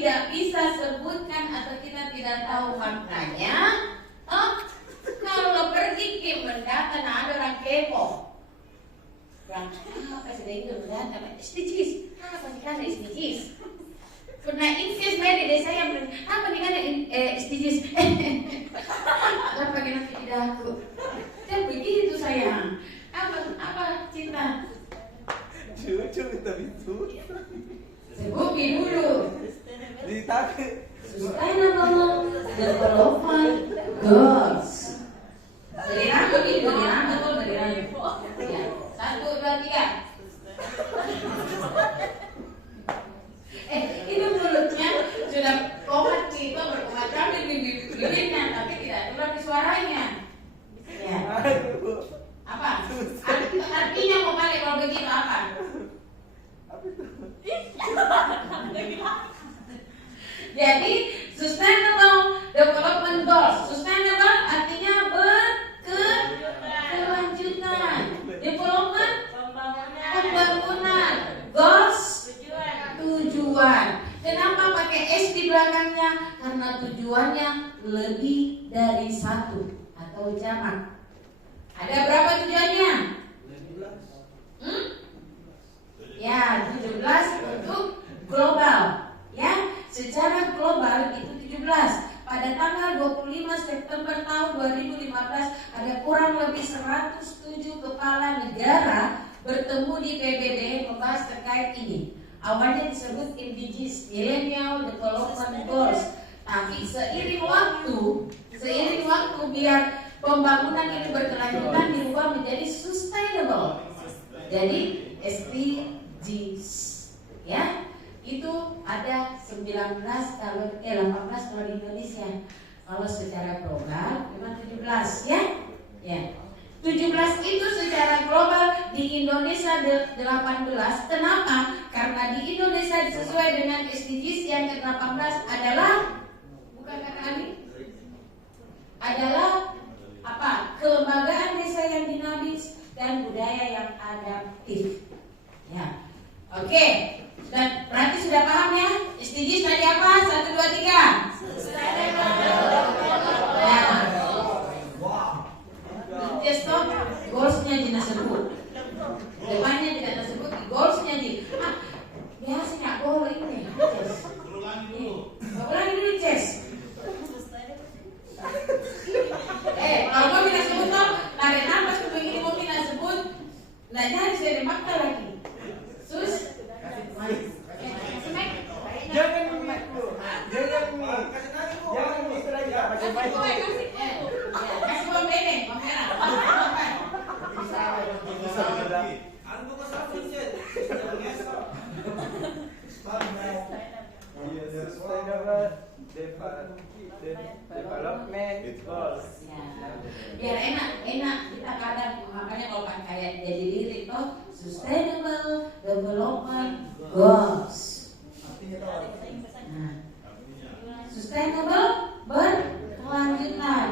tidak bisa sebutkan atau kita tidak tahu maknanya, kalau pergi ke mendata, nah ada orang kepo. Orang apa sih itu mendata? SDGs, apa sih kan SDGs? Pernah invest dari desa yang apa nih kan SDGs? Apa kena tidak aku? Dan begitu sayang. Apa cinta? Cucu itu. Sebuti dulu. Ditarik. Sustainable Development Goals. Dari rambut itu, dari rambut atau dari rambut? Ya. 1, 2, 3. Itu mulutnya sudah komat nih, kok berkomat-komat di bibirnya, tapi tidak keluar di suaranya. Ya. Apa? Artinya mau balik kalau begitu apa? Jadi Sustainable Development Goals. Sustainable artinya berkelanjutan. Development pembangunan. Goals tujuan. Kenapa pakai S di belakangnya? Karena tujuannya lebih dari satu atau jamak. Ada berapa tujuannya? Ya, 17 untuk global. Ya, secara global itu 17. Pada tanggal 25 September tahun 2015 ada kurang lebih 107 kepala negara bertemu di PBB membahas terkait ini. Awalnya disebut MDGs, Millennial Development Goals. Tapi seiring waktu biar pembangunan ini berkelanjutan dirubah menjadi sustainable. Jadi SDGs, ya. Itu ada 18 kalau 18 kalau di Indonesia. Kalau secara global memang 17, ya. Ya. 17 itu secara global, di Indonesia 18. Kenapa? Karena di Indonesia sesuai dengan SDGs yang ke-18 adalah bukan kata Ali? Adalah apa? Kelembagaan desa yang dinamis dan budaya yang adaptif. Ya. Oke. Dan berarti sudah paham ya? SDGs tadi apa? 1, 2, 3. Ya. Just stop. Goalsnya tidak sebut. Depannya tidak tersebut. Goalsnya di. Biasanya goal ini. Ulangi dulu, Ces. Kalau mau tidak sebut toh, tarik nafas begini mau tidak sebut. Nah jadi saya dimakta lagi. Sus. Jangan begitu. Jangan lagi. Kasih bom bene, bom merah. Development goals. Biar enak kita kadang makanya kalau kayak jadi lirik toh Sustainable Development Goals. Nah, Sustainable berkelanjutan,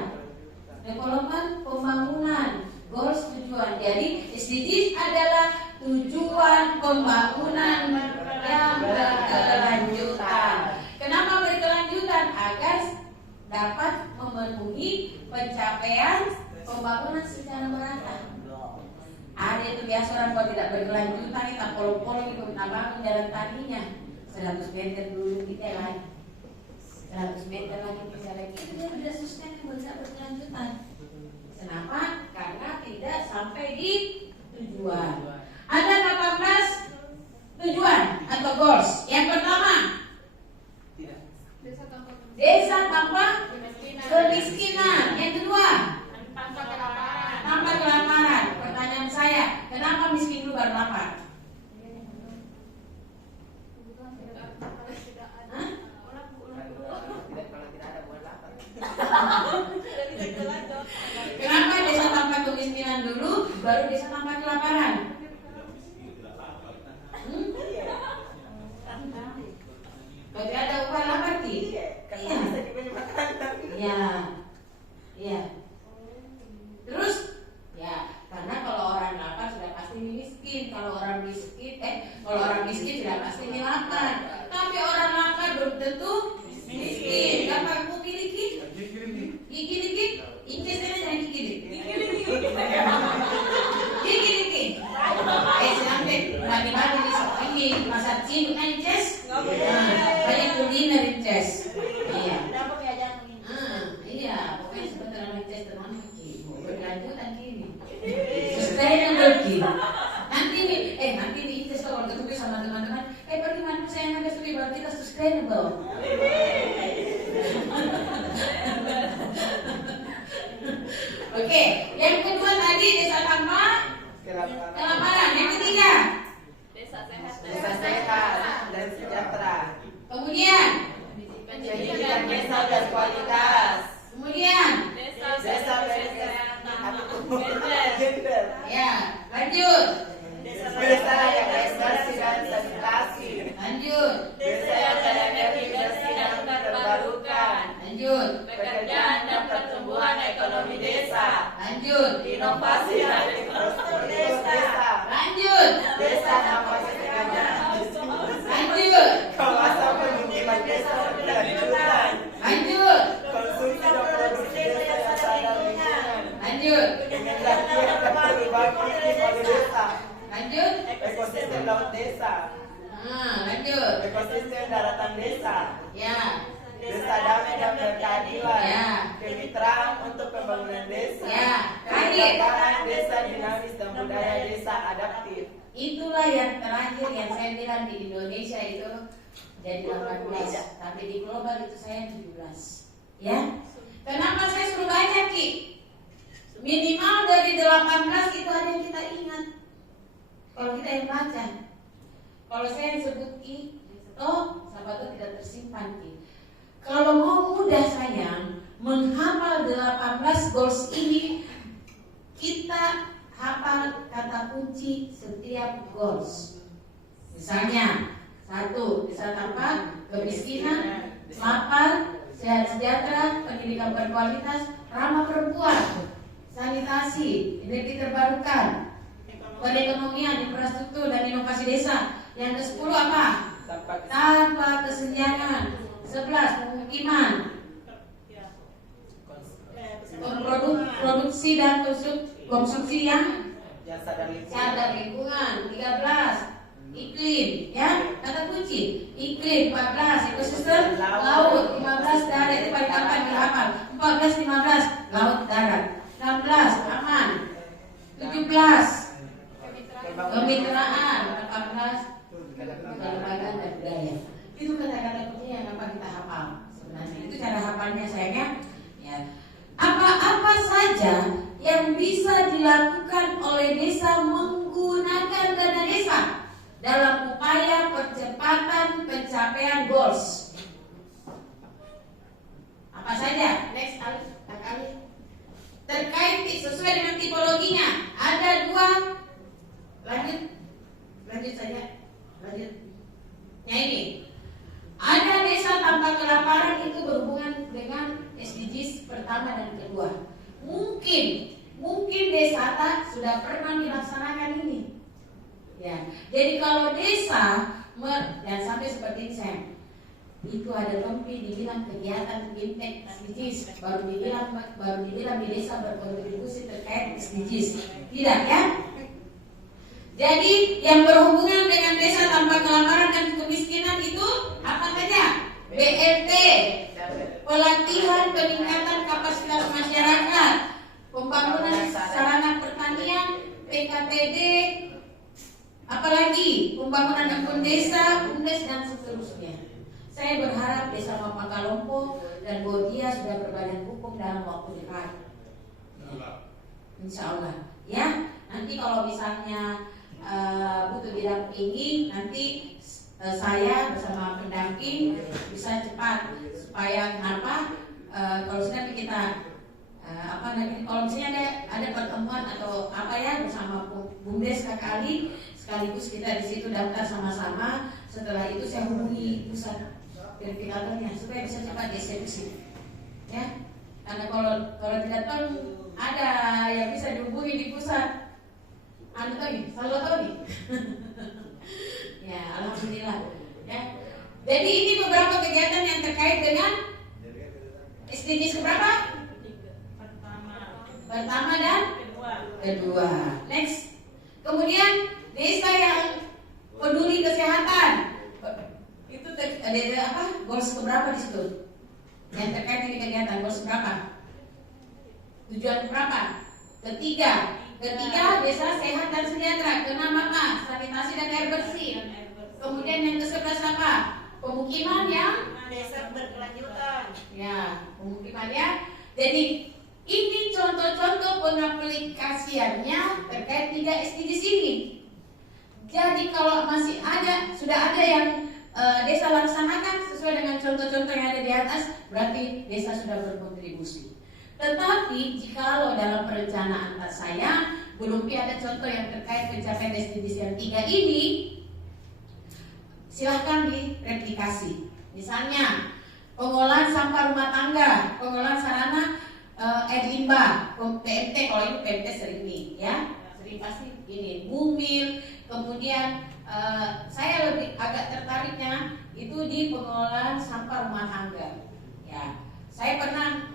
Development pembangunan, Goals tujuan. Jadi SDGs adalah tujuan pembangunan yang berkelanjutan. Kenapa berkelanjutan? Agar dapat memenuhi pencapaian pembangunan secara merata. Ada itu biasa orang kalau tidak berkelanjutan kita polong-polong itu kita bangun jalan tadinya 100 meter dulu kita lagi 100 meter lagi kita lagi itu dia sudah sustainable, bisa berkelanjutan. Kenapa? Karena tidak sampai di tujuan. Ada 18 tujuan atau goals. Yang pertama, desa tanpa kemiskinan. Yang kedua, tanpa kelaparan. Pertanyaan saya, kenapa miskin dulu baru lapar? Kenapa desa tanpa kemiskinan dulu, baru desa tanpa kelaparan? sudah pasti lapar. Tapi orang lapar belum tentu miskin. Gampang mau gigi? Gigi? Inces ini jangan gigi. Gigi. Sampai bagi-bagi di ini pasar Cina kan Inces? Banyak kuliner Inces. Iya. Iya, pokoknya sebentar sama Inces teman lagi. Berlanjutan gini. Sustainable gini. Nanti nih Inces kalau ketemu sama teman-teman, bagaimana saya nggak studi bahwa kita sustainable. Oke, yang kedua tadi desa tanpa kelaparan. Yang ketiga Desa Desa sehat dan sejahtera. kemudian pendidikan desa berkualitas. kemudian Desa berkesehatan Gender. ya lanjut Desa yang bersih dan sanitasi. lanjut Desa yang berenergi bersih dan terbarukan. lanjut Pekerjaan dan pertumbuhan ekonomi desa. lanjut Inovasi dan infrastruktur desa. lanjut Desa kapasitasnya lanjut kawasan pemukiman desa berkelanjutan. lanjut Konsumsi dan produksi desa yang sadar lingkungan. lanjut Dengan latihan dan perubahan iklim oleh desa. lanjut Ekosistem laut desa. lanjut Ekosistem daratan desa. ya Desa damai dan berkeadilan. Ya. Kemitraan untuk pembangunan desa. Ya. Hadir. Pendataan desa dinamis dan budaya desa adaptif. itulah yang terakhir yang saya bilang di Indonesia itu jadi 18, tapi di global itu saya 17. Ya, kenapa saya suruh baca Ki? Minimal dari 18 itu ada yang kita ingat. Kalau kita yang baca, kalau saya yang sebut Ki, siapa tahu tidak tersimpan Ki. Kalau mau mudah sayang menghafal 18 goals ini, kita hafal kata kunci setiap goals. Misalnya, 1, desa tanpa kemiskinan, lapar, sehat sejahtera, pendidikan berkualitas, ramah perempuan, sanitasi, energi terbarukan, perekonomian, infrastruktur dan inovasi desa. Yang ke-10 apa? Tanpa kesenjangan. 11, pemukiman, produksi dan konsumsi yang sadar lingkungan. 13, iklim, ya, kata kunci iklim. 14, ekosistem laut. 15, darat, itu paling gampang dihafal. 14, 15, laut, darat. 16, aman. 17, kemitraan. 18, kelembagaan dan budaya. Itu kata-kata kunci yang gampang kita hafal. Sebenarnya itu cara hafalnya sayangnya. Ya. Apa-apa saja yang bisa dilakukan oleh desa menggunakan dana desa dalam upaya percepatan pencapaian goals. Apa saja? Next kali. Terkait sesuai dengan tipologinya. Ada 2. Lanjut saja. Lanjut. Ya ini. Ada desa tanpa kelaparan itu berhubungan dengan SDGs pertama dan kedua. Mungkin desa sudah pernah dilaksanakan ini. Ya, jadi kalau desa dan sampai seperti ini saya, itu ada Tompi dibilang kegiatan fintech SDGs, baru dibilang di desa berkontribusi terkait SDGs. Tidak ya? Jadi yang berhubungan dengan desa tanpa kelaparan dan kemiskinan itu apa saja? BLT, pelatihan peningkatan kapasitas masyarakat, pembangunan sarana pertanian, PKPD, apalagi pembangunan akun desa, UNDES dan seterusnya. Saya berharap desa Mapakalompo dan Bodia sudah berbadan hukum dalam waktu dekat. Insya Allah. Ya, nanti kalau misalnya butuh didampingi, nanti saya bersama pendamping bisa cepat supaya kenapa kalau nanti kita kalau misalnya ada pertemuan atau apa ya bersama BUMDes KKI, sekaligus kita di situ daftar sama-sama. Setelah itu saya hubungi pusat verifikatornya supaya bisa cepat dieksekusi. Ya, karena kalau tidak tahu ada yang bisa dihubungi di pusat. Selalu tahu nih. Ya, alhamdulillah. Ya. Jadi ini beberapa kegiatan yang terkait dengan SDGs berapa? Pertama dan kedua. Next. Kemudian desa yang peduli kesehatan. Itu ada apa? Goals keberapa di situ? Yang terkait dengan kegiatan goals berapa? Tujuan berapa? Ketiga desa sehat dan sejahtera. Keenam apa? Sanitasi dan air bersih. Kemudian yang ke-11 apa? Pemukiman yang desa berkelanjutan. ya, pemukimannya. Jadi ini contoh-contoh pengaplikasiannya terkait 3 SDGs ini. Jadi kalau masih ada, sudah ada yang desa laksanakan sesuai dengan contoh-contoh yang ada di atas, berarti desa sudah berkontribusi. Tetapi jikalau dalam perencanaan saya belum ada contoh yang terkait pencapaian SDGs yang 3 ini, silakan direplikasi. Misalnya pengolahan sampah rumah tangga, pengolahan sarana air limbah, PMT. Kalau ini PMT sering nih, ya sering pasti ini bumil. Kemudian saya lebih agak tertariknya itu di pengolahan sampah rumah tangga. Ya, saya pernah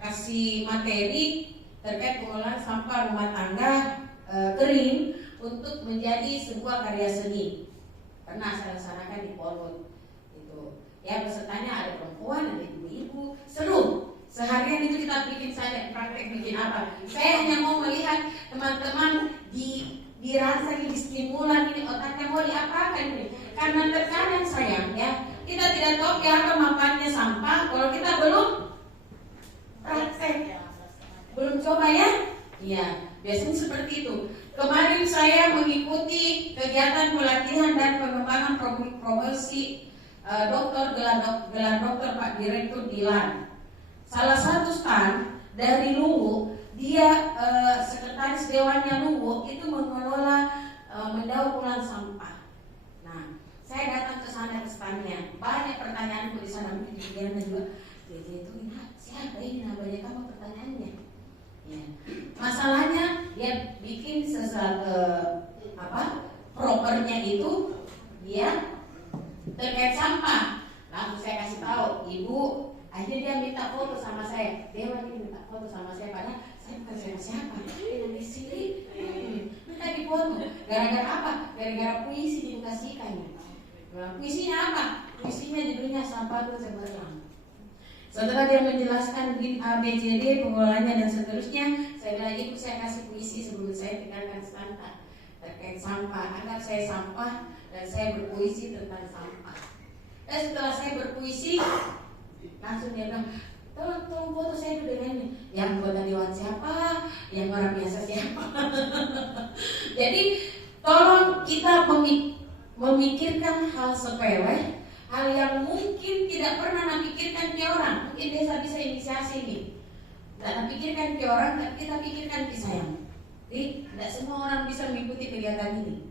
kasih materi terkait pengolahan sampah rumah tangga kering untuk menjadi sebuah karya seni. Pernah saya laksanakan di Polwood itu. Ya, pesertanya ada perempuan, ada ibu-ibu, seru. Seharian itu kita bikin, saya praktek bikin apa. Saya hanya mau melihat teman-teman dirangsang, di stimulan ini otaknya mau diapakan ini. Karena terkadang sayang ya, kita tidak tahu apa manfaatnya sampah kalau kita belum praktek, belum coba ya. Iya, biasanya seperti itu. Kemarin saya mengikuti kegiatan pelatihan dan pengembangan promosi gelar dokter Pak Direktur Dilan. Salah satu stand dari Luwu, dia sekretaris dewannya Luwu itu mengelola mendaur ulang sampah. Nah, saya datang ke sana ke standnya, banyak pertanyaan di sana, mungkin di juga. Jadi itu siapa ini namanya, kamu pertanyaannya? Ya. Masalahnya dia bikin propernya itu dia terkait sampah. Langsung saya kasih tahu, ibu. Akhirnya dia minta foto sama saya. Dewan ini minta foto sama saya, padahal saya bukan siapa-siapa. Di sini minta difoto. Gara-gara apa? Gara-gara puisi dikasihkan. Nah, puisinya apa? Puisinya judulnya Sampah Itu Cemerlang. Setelah dia menjelaskan ABCD pengolahannya dan seterusnya, saya bilang, ibu saya kasih puisi sebelum saya tinggalkan stand terkait sampah. Anggap saya sampah dan saya berpuisi tentang sampah. Dan setelah saya berpuisi, langsung dia bilang, tolong foto saya dulu dengan ini. Yang anggota dewan siapa? Yang orang biasa siapa? Jadi tolong kita memikirkan hal sepele, hal yang mungkin tidak pernah pikirkan ke orang. Mungkin desa bisa inisiasi ini. Tidak pikirkan ke orang, tapi kita pikirkan ke saya. Jadi tidak semua orang bisa mengikuti kegiatan ini.